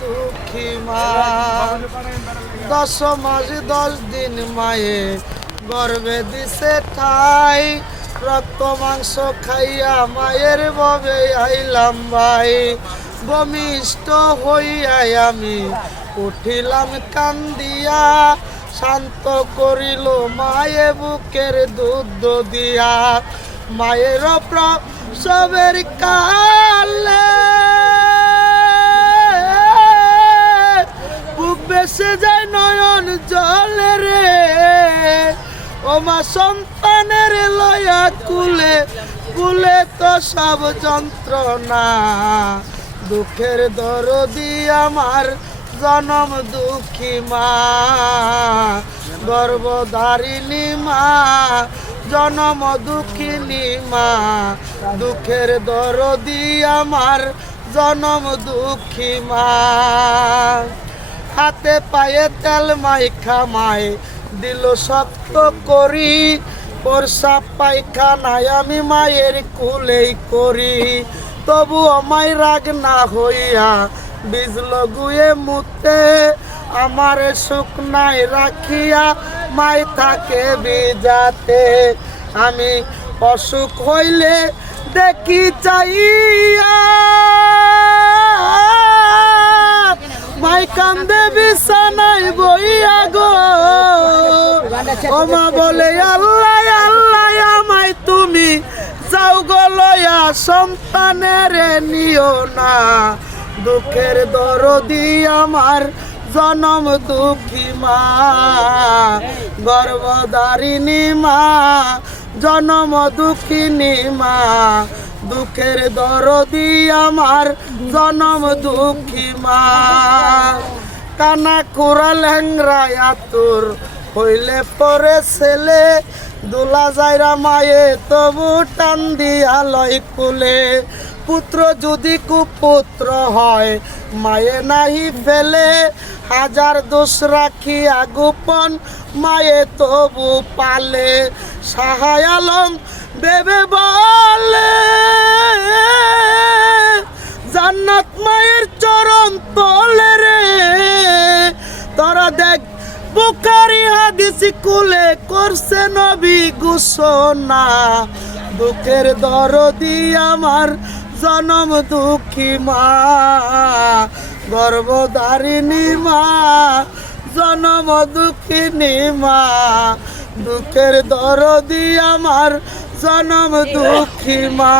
দুঃখী মা 10 মাস 10 দিন মায়ে গর্ভে দিছে ঠাই রক্ত মাংস খাইয়া মায়ের ববে আইলাম ভাই বমিষ্ট হইয়াই আমি উঠিলাম কান্দিয়া শান্ত করিল মায়ে বুকের দুধ দিয়া মায়ের প্রসবের কালে বুক বেসে যায় নয়ন জলে রে ও মা সন্তানের লয়া কুলে কুলে তো সব যন্ত্রণা দুঃখের দরদি আমার জনম দুঃখী মা গর্ভধারিণী মা জনম দুঃখিনী মা দুঃখের দরদি আমার জনম দুঃখী মা হাতে পায়ে তেল মাইখা মায় দিল শক্ত করি প্রসাব পায়খানায় আমি মায়ের কুলেই করি তবু আমায় রাগ না হইয়া বীজ লগুয়ে মুতে আমার শুকনায় রাখিয়া মাই থাকে বিজাতে আমি অসুখ হইলে দেখি চাইয়া মাই কান্দে বিছানায় বইয়া গো ও মা বলে আল্লাহ আল্লাহ আমায় তুমি যাও গো লয়া সন্তানের নিও না দুঃখের দরদি আমার জনম দুঃখী মা গর্ভধারিণী মা জনম দুঃখিনী মা দুঃখের দরদি আমার জনম দুঃখী মা কানা কোরা ল্যাংরা আতুর হইলে পরে ছেলে দোলা যাইরা মায়ে তবু টান দিয়া লয় কুলে পুত্র যদি কুপুত্র হয় মায়ে নাহি ফেলে হাজার দোষ রাখিয়া গোপন মায়ে তবু পালে সাহায় আলম বেবে বলে জান্নাত মায়ের চরণ তলে রে তোরা দেখ বুখারী হাদিস কুলে করছে নবী ঘোষণা দুঃখের দরদি আমার জনম দুঃখী মা গর্ভধারিণী মা জনম দুঃখিনী মা দুঃখের দরদি আমার জনম দুঃখী মা।